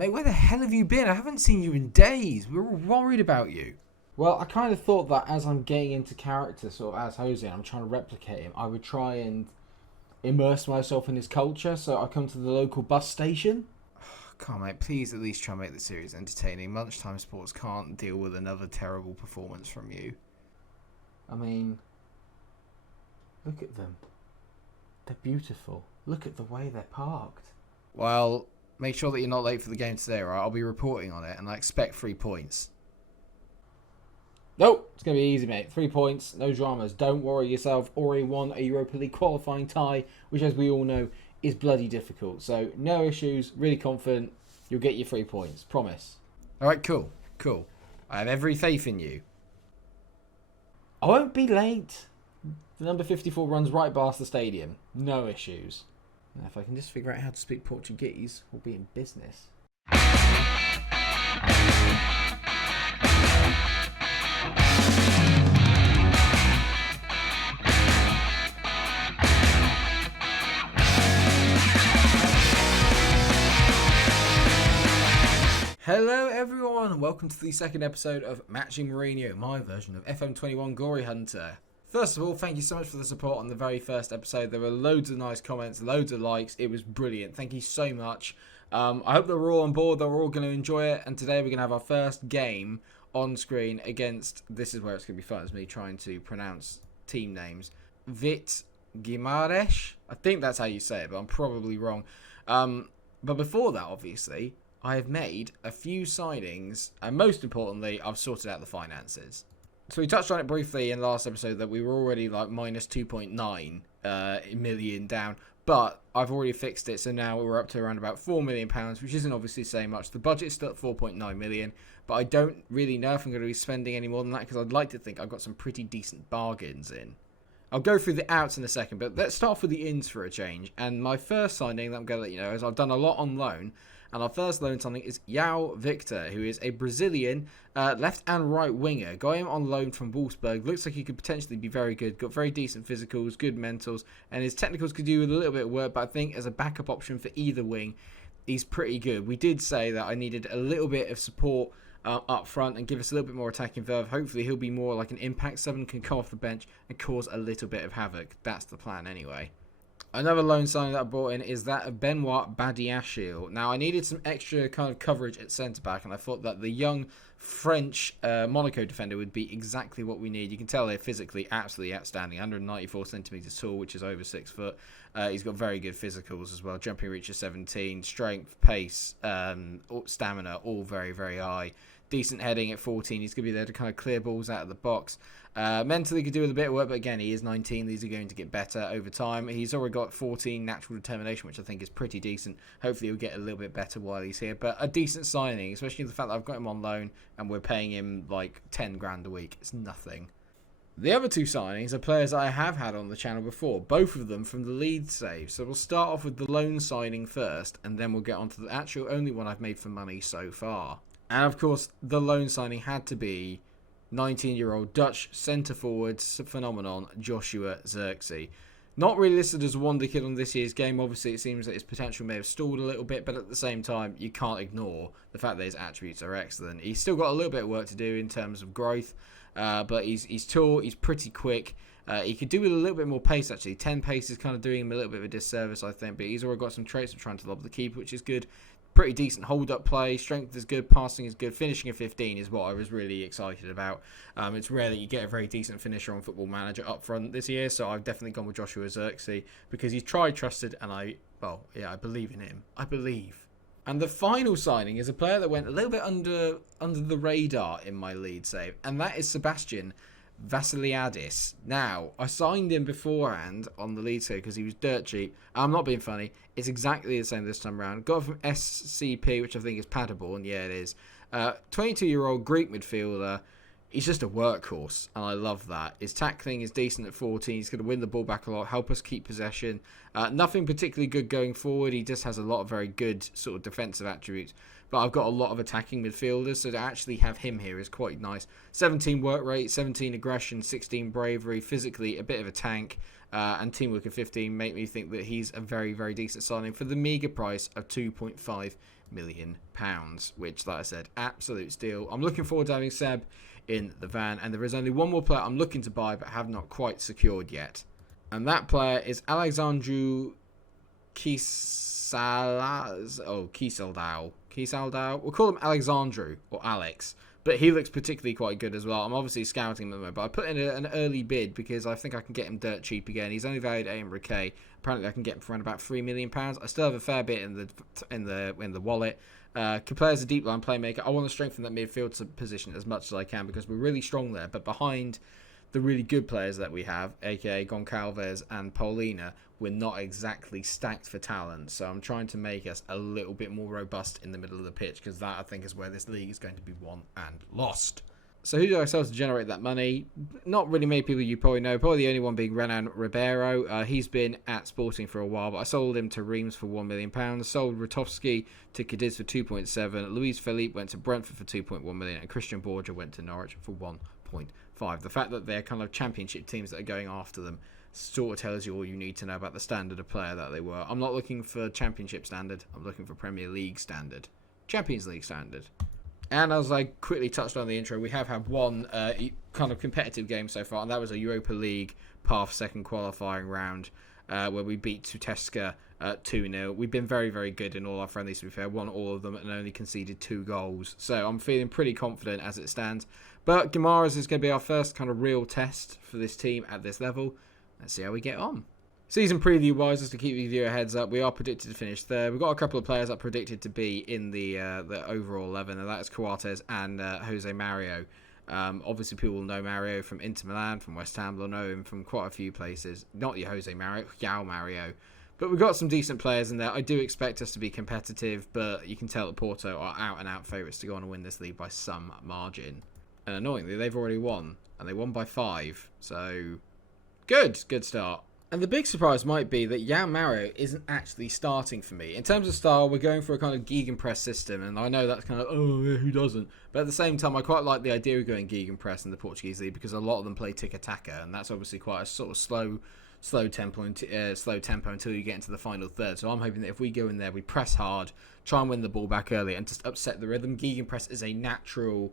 Mate, where the hell have you been? I haven't seen you in days. We were all worried about you. Well, I kind of thought that as I'm getting into character, sort of as Jose, and I'm trying to replicate him, I would try and immerse myself in his culture. So I come to the local bus station. Come on, mate. Please at least try and make the series entertaining. Lunchtime Sports can't deal with another terrible performance from you. I mean, look at them. They're beautiful. Look at the way they're parked. Well, make sure that you're not late for the game today, right? I'll be reporting on it, and I expect 3 points. Nope, it's going to be easy, mate. 3 points, no dramas. Don't worry yourself. Already won a Europa League qualifying tie, which, as we all know, is bloody difficult. So, no issues. Really confident. You'll get your 3 points. Promise. All right, cool. I have every faith in you. I won't be late. The number 54 runs right past the stadium. No issues. Now, if I can just figure out how to speak Portuguese, we'll be in business. Hello everyone and welcome to the second episode of Matching Mourinho, my version of FM21 Glory Hunter. First of all, thank you so much for the support on the very first episode. There were loads of nice comments, loads of likes. It was brilliant. Thank you so much. I hope that we're all on board, that we're all going to enjoy it. And today we're going to have our first game on screen against, this is where it's going to be fun, it's me trying to pronounce team names. Vit Guimarães. I think that's how you say it, but I'm probably wrong. But before that, obviously, I have made a few signings, and most importantly, I've sorted out the finances. So we touched on it briefly in the last episode that we were already like minus 2.9 million down, but I've already fixed it, so now we're up to around about £4 million, which isn't obviously saying much. The budget's still at 4.9 million, but I don't really know if I'm going to be spending any more than that, because I'd like to think I've got some pretty decent bargains in. I'll go through the outs in a second, but let's start off with the ins for a change. And my first signing that I'm going to let you know is I've done a lot on loan. And our first loan signing is João Victor, who is a Brazilian left and right winger. Got him on loan from Wolfsburg. Looks like he could potentially be very good. Got very decent physicals, good mentals, and his technicals could do with a little bit of work. But I think as a backup option for either wing, he's pretty good. We did say that I needed a little bit of support up front and give us a little bit more attacking verve. Hopefully he'll be more like an impact 7, can come off the bench and cause a little bit of havoc. That's the plan anyway. Another loan signing that I brought in is that of Benoit Badiashile. Now, I needed some extra kind of coverage at centre-back, and I thought that the young French Monaco defender would be exactly what we need. You can tell they're physically absolutely outstanding. 194 centimetres tall, which is over 6 foot. He's got very good physicals as well. Jumping reach of 17, strength, pace, stamina, all very, very high. Decent heading at 14. He's going to be there to kind of clear balls out of the box. Mentally could do with a bit of work, but again, he is 19. These are going to get better over time. He's already got 14 natural determination, which I think is pretty decent. Hopefully he'll get a little bit better while he's here. But a decent signing, especially the fact that I've got him on loan and we're paying him like 10 grand a week. It's nothing. The other two signings are players I have had on the channel before, both of them from the Leeds save. So we'll start off with the loan signing first, and then we'll get on to the actual only one I've made for money so far. And of course, the loan signing had to be 19-year-old Dutch centre-forward phenomenon Joshua Zirkzee. Not really listed as a wonder kid on this year's game. Obviously, it seems that his potential may have stalled a little bit, but at the same time, you can't ignore the fact that his attributes are excellent. He's still got a little bit of work to do in terms of growth, but he's tall, he's pretty quick. He could do with a little bit more pace, actually. 10 pace is kind of doing him a little bit of a disservice, I think, but he's already got some traits of trying to lob the keeper, which is good. Pretty decent hold-up play, strength is good, passing is good, finishing a 15 is what I was really excited about. It's rare that you get a very decent finisher on Football Manager up front this year, so I've definitely gone with Joshua Zirkzee because he's tried, trusted, and I believe in him. I believe. And the final signing is a player that went a little bit under the radar in my lead save, and that is Sebastian Vassiliadis. Now, I signed him beforehand on the lead save because he was dirt cheap. I'm not being funny. It's exactly the same this time around. Got it from SCP, which I think is Paderborn. Yeah, it is. 22-year-old Greek midfielder. He's just a workhorse, and I love that. His tackling is decent at 14. He's going to win the ball back a lot, help us keep possession. Nothing particularly good going forward. He just has a lot of very good sort of defensive attributes. But I've got a lot of attacking midfielders, so to actually have him here is quite nice. 17 work rate, 17 aggression, 16 bravery, physically a bit of a tank, and teamwork at 15 make me think that he's a very, very decent signing for the meagre price of 2.5 million, which, like I said, absolute steal. I'm looking forward to having Seb in the van, and there is only one more player I'm looking to buy but have not quite secured yet. And that player is Alexandru Kisaldao. We'll call him Alexandru or Alex, but he looks particularly quite good as well. I'm obviously scouting him at the moment, but I put in an early bid because I think I can get him dirt cheap again. He's only valued at 800k. Apparently, I can get him for around about £3 million. I still have a fair bit in the wallet. Can play as a deep line playmaker. I want to strengthen that midfield position as much as I can because we're really strong there. But behind the really good players that we have, aka Goncalves and Paulina, we're not exactly stacked for talent. So I'm trying to make us a little bit more robust in the middle of the pitch because that, I think, is where this league is going to be won and lost. So who do I sell to generate that money? Not really many people you probably know. Probably the only one being Renan Ribeiro. He's been at Sporting for a while, but I sold him to Reims for £1 million. Sold Rotowski to Cadiz for 2.7. Luis Felipe went to Brentford for 2.1 million, and Christian Borja went to Norwich for 1.5. The fact that they're kind of championship teams that are going after them sort of tells you all you need to know about the standard of player that they were. I'm not looking for championship standard. I'm looking for Premier League standard. Champions League standard. And as I quickly touched on the intro, we have had one kind of competitive game so far, and that was a Europa League path second qualifying round where we beat Tuteska 2-0. We've been very, very good in all our friendlies, to be fair. Won all of them and only conceded 2 goals. So I'm feeling pretty confident as it stands. But Guimaraes is going to be our first kind of real test for this team at this level. Let's see how we get on. Season preview-wise, just to keep you a heads up, we are predicted to finish third. We've got a couple of players that are predicted to be in the overall 11, and that is Coates and Jose Mario. Obviously, people will know Mario from Inter Milan, from West Ham. They'll know him from quite a few places. Not your Jose Mario, João Mario. But we've got some decent players in there. I do expect us to be competitive, but you can tell that Porto are out-and-out favourites to go on and win this league by some margin. And annoyingly, they've already won, and they won by 5. So, good start. And the big surprise might be that João Mario isn't actually starting for me. In terms of style, we're going for a kind of gegenpress system, and I know that's kind of, who doesn't? But at the same time, I quite like the idea of going gegenpress in the Portuguese league because a lot of them play tiki-taka, and that's obviously quite a sort of slow tempo until you get into the final third. So I'm hoping that if we go in there, we press hard, try and win the ball back early, and just upset the rhythm. Gegenpress is a natural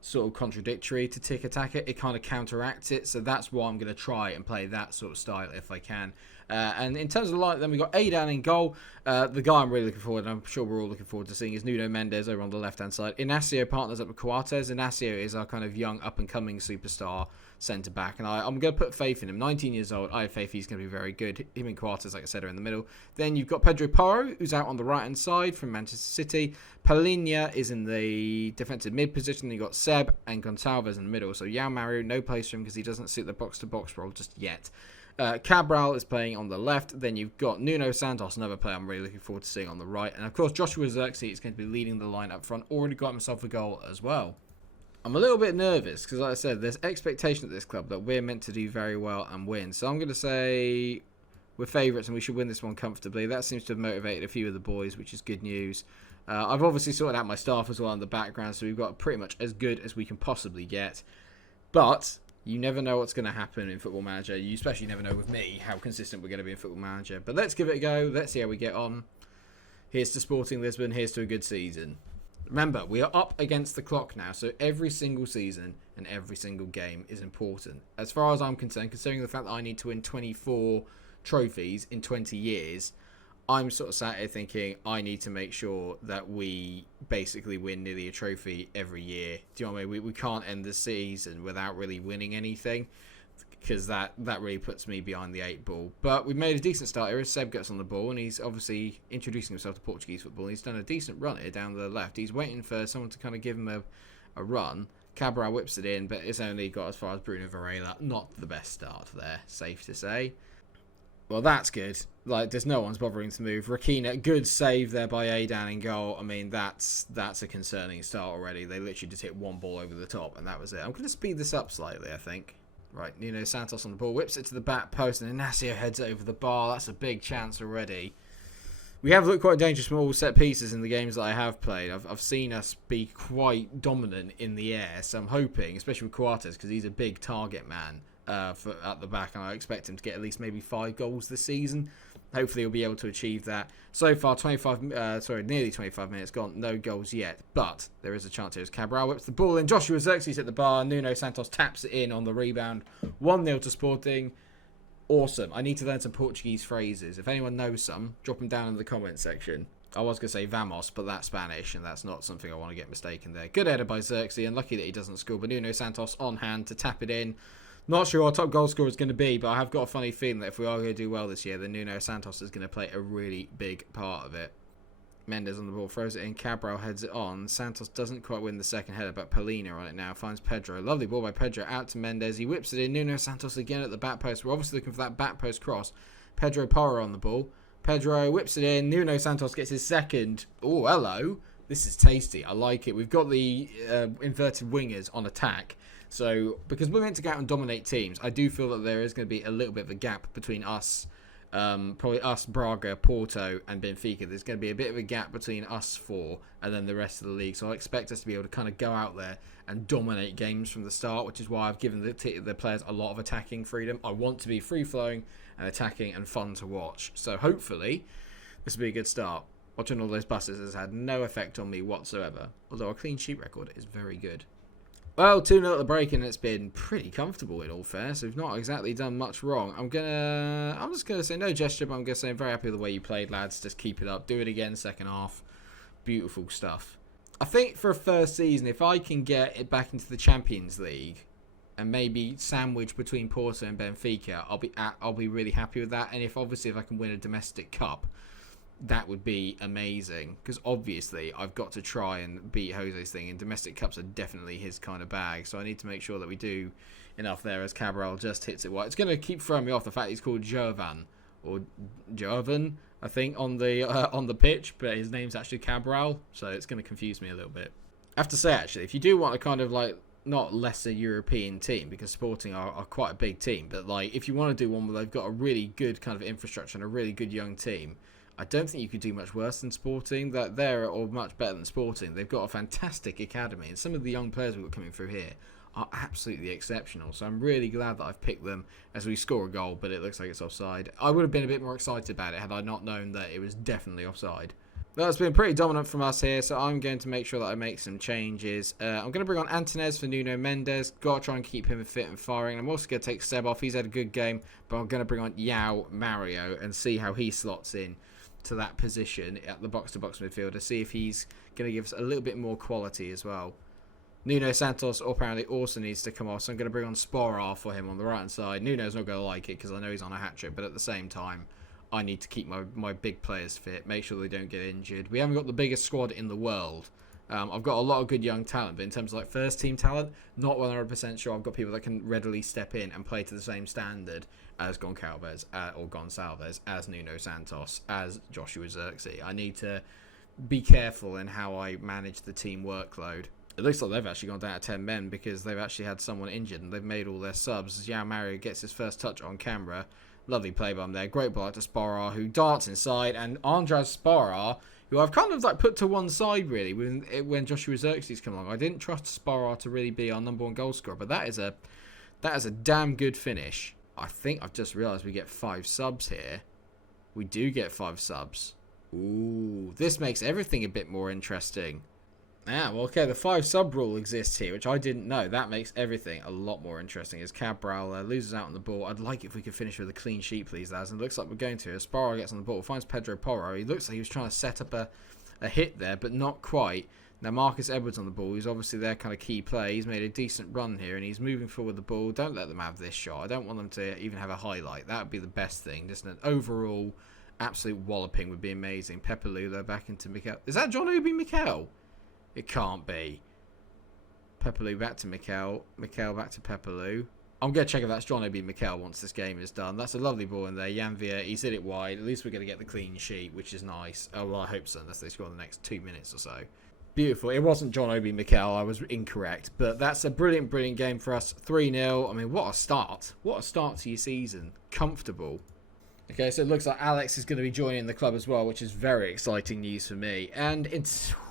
sort of contradictory to tiki-taka. It kind of counteracts it, so that's why I'm going to try and play that sort of style if I can. And in terms of the lineup, then we've got Aidan in goal. The guy I'm really looking forward, and I'm sure we're all looking forward to seeing, is Nuno Mendes over on the left-hand side. Inacio partners up with Coates. Inacio is our kind of young, up-and-coming superstar centre-back, and I'm going to put faith in him. 19 years old, I have faith he's going to be very good. Him and Coates, like I said, are in the middle. Then you've got Pedro Porro, who's out on the right-hand side from Manchester City. Palinha is in the defensive mid position. You've got Seb and Gonçalves in the middle. So João Mario, no place for him because he doesn't suit the box-to-box role just yet. Cabral is playing on the left. Then you've got Nuno Santos, another player I'm really looking forward to seeing on the right. And of course, Joshua Zirkzee is going to be leading the line up front. Already got himself a goal as well. I'm a little bit nervous because, like I said, there's expectation at this club that we're meant to do very well and win. So I'm going to say we're favourites and we should win this one comfortably. That seems to have motivated a few of the boys, which is good news. I've obviously sorted out my staff as well in the background, so we've got pretty much as good as we can possibly get. But you never know what's going to happen in Football Manager. You especially never know with me how consistent we're going to be in Football Manager. But let's give it a go. Let's see how we get on. Here's to Sporting Lisbon. Here's to a good season. Remember, we are up against the clock now, so every single season and every single game is important. As far as I'm concerned, considering the fact that I need to win 24 trophies in 20 years, I'm sort of sat here thinking I need to make sure that we basically win nearly a trophy every year. Do you know what I mean? We can't end the season without really winning anything because that really puts me behind the 8 ball. But we've made a decent start here as Seb gets on the ball and he's obviously introducing himself to Portuguese football. He's done a decent run here down the left. He's waiting for someone to kind of give him a run. Cabral whips it in, but it's only got as far as Bruno Varela. Not the best start there, safe to say. Well, that's good. Like, there's no one's bothering to move. Rakina, good save there by Aidan in goal. I mean, that's a concerning start already. They literally just hit one ball over the top, and that was it. I'm going to speed this up slightly, I think. Right, Nuno Santos on the ball, whips it to the back post, and Inacio heads it over the bar. That's a big chance already. We have looked quite dangerous from all set pieces in the games that I have played. I've seen us be quite dominant in the air, so I'm hoping, especially with Coates, because he's a big target man, at the back, and I expect him to get at least maybe 5 goals this season. Hopefully he'll be able to achieve that. So far, nearly 25 minutes gone, no goals yet. But there is a chance here as Cabral whips the ball in. Joshua Zirkzee at the bar. Nuno Santos taps it in on the rebound. 1-0 to Sporting. Awesome. I need to learn some Portuguese phrases. If anyone knows some, drop them down in the comment section. I was going to say vamos, but that's Spanish, and that's not something I want to get mistaken there. Good header by Zirkzee, and lucky that he doesn't score. But Nuno Santos on hand to tap it in. Not sure our top goal scorer is going to be, but I have got a funny feeling that if we are going to do well this year, then Nuno Santos is going to play a really big part of it. Mendes on the ball, throws it in. Cabral heads it on. Santos doesn't quite win the second header, but Polina on it now. Finds Pedro. Lovely ball by Pedro. Out to Mendes. He whips it in. Nuno Santos again at the back post. We're obviously looking for that back post cross. Pedro Porro on the ball. Pedro whips it in. Nuno Santos gets his second. Oh, hello. This is tasty. I like it. We've got the inverted wingers on attack. So, because we're meant to go out and dominate teams, I do feel that there is going to be a little bit of a gap between us, probably us, Braga, Porto, and Benfica. There's going to be a bit of a gap between us four and then the rest of the league. So I expect us to be able to kind of go out there and dominate games from the start, which is why I've given the players a lot of attacking freedom. I want to be free-flowing and attacking and fun to watch. So hopefully, this will be a good start. Watching all those buses has had no effect on me whatsoever, although our clean sheet record is very good. Well, 2-0 at the break, and it's been pretty comfortable in all fairness. We've not exactly done much wrong. I'm just gonna say no gesture, but I'm gonna say I'm very happy with the way you played, lads. Just keep it up. Do it again, second half. Beautiful stuff. I think for a first season, if I can get it back into the Champions League and maybe sandwich between Porto and Benfica, I'll be really happy with that. And if I can win a domestic cup, that would be amazing, because obviously I've got to try and beat Jose's thing, and domestic cups are definitely his kind of bag, so I need to make sure that we do enough there as Cabral just hits it wide. It's going to keep throwing me off the fact he's called Jovan, or Jovan, I think, on the pitch, but his name's actually Cabral, so it's going to confuse me a little bit. I have to say, actually, if you do want a kind of like not lesser European team, because Sporting are quite a big team, but like if you want to do one where they've got a really good kind of infrastructure and a really good young team, I don't think you could do much worse than Sporting. That they're or much better than Sporting. They've got a fantastic academy, and some of the young players we've got coming through here are absolutely exceptional. So I'm really glad that I've picked them as we score a goal, but it looks like it's offside. I would have been a bit more excited about it had I not known that it was definitely offside. That's been pretty dominant from us here, so I'm going to make sure that I make some changes. I'm going to bring on Antunes for Nuno Mendes. Got to try and keep him fit and firing. I'm also going to take Seb off. He's had a good game, but I'm going to bring on João Mario and see how he slots in to that position at the box-to-box midfielder, see if he's going to give us a little bit more quality as well. Nuno Santos apparently also needs to come off, so I'm going to bring on Sporar for him on the right-hand side. Nuno's not going to like it because I know he's on a hat-trick, but at the same time, I need to keep my big players fit, make sure they don't get injured. We haven't got the biggest squad in the world. I've got a lot of good young talent, but in terms of like first-team talent, not 100% sure I've got people that can readily step in and play to the same standard as Gonçalves, as Nuno Santos, as Joshua Zirkzee. I need to be careful in how I manage the team workload. It looks like they've actually gone down to 10 men because they've actually had someone injured and they've made all their subs. João Mario gets his first touch on camera. Lovely play by him there. Great ball to Sporar, who darts inside, and András Sporar, who I've kind of like put to one side really when Joshua Zirkzee's come along. I didn't trust Sporar to really be our number one goal scorer, but that is a damn good finish. I think I've just realised we get 5 subs here. We do get 5 subs. Ooh, this makes everything a bit more interesting. Ah, well, okay, the 5 sub rule exists here, which I didn't know. That makes everything a lot more interesting as Cabral loses out on the ball. I'd like if we could finish with a clean sheet, please, lads. And it looks like we're going to. As Sporar gets on the ball, finds Pedro Porro. He looks like he was trying to set up a hit there, but not quite. Now, Marcus Edwards on the ball, who's obviously their kind of key player. He's made a decent run here, and he's moving forward the ball. Don't let them have this shot. I don't want them to even have a highlight. That would be the best thing. Just an overall absolute walloping would be amazing. Pepelu, though, back into Mikero. Is that John Obi Mikero? It can't be. Pepelu back to Mikero. Mikero back to Pepelu. I'm going to check if that's John Obi Mikero once this game is done. That's a lovely ball in there. Janvier, he's hit it wide. At least we're going to get the clean sheet, which is nice. Oh, well, I hope so, unless they score in the next 2 minutes or so. Beautiful. It wasn't John Obi Mikero. I was incorrect. But that's a brilliant, brilliant game for us. 3-0. I mean, what a start. What a start to your season. Comfortable. Okay, so it looks like Alex is going to be joining the club as well, which is very exciting news for me. And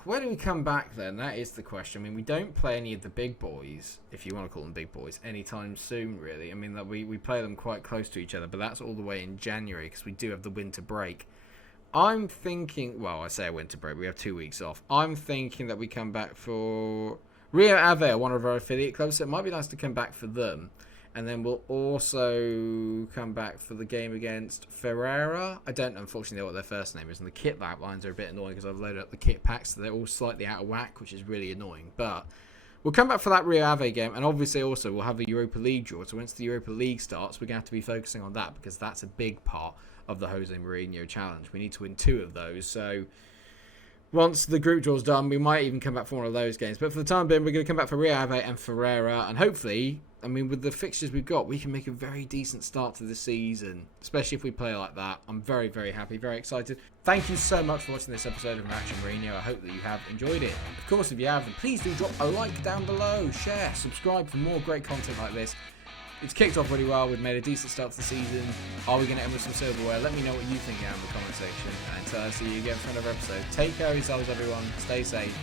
Where do we come back then? That is the question. I mean, we don't play any of the big boys, if you want to call them big boys, anytime soon, really. I mean, that we play them quite close to each other, but that's all the way in January because we do have the winter break. I'm thinking, well, I say a winter break. We have 2 weeks off. I'm thinking that we come back for Rio Ave, one of our affiliate clubs, so it might be nice to come back for them. And then we'll also come back for the game against Ferreira. I don't unfortunately know what their first name is, and the kit outlines are a bit annoying because I've loaded up the kit packs, so they're all slightly out of whack, which is really annoying. But we'll come back for that Rio Ave game, and obviously also we'll have a Europa League draw. So once the Europa League starts, we're going to have to be focusing on that because that's a big part of the Jose Mourinho challenge. We need to win 2 of those, so once the group draw's done, we might even come back for one of those games. But for the time being, we're going to come back for Rio Ave and Ferreira, and hopefully, I mean, with the fixtures we've got, we can make a very decent start to the season, especially if we play like that. I'm very, very happy, very excited. Thank you so much for watching this episode of Matching Mourinho. I hope that you have enjoyed it. Of course, if you have, then please do drop a like down below, share, subscribe for more great content like this. It's kicked off really well. We've made a decent start to the season. Are we going to end with some silverware? Let me know what you think down in the comment section. And until I see you again for another episode, take care of yourselves, everyone. Stay safe.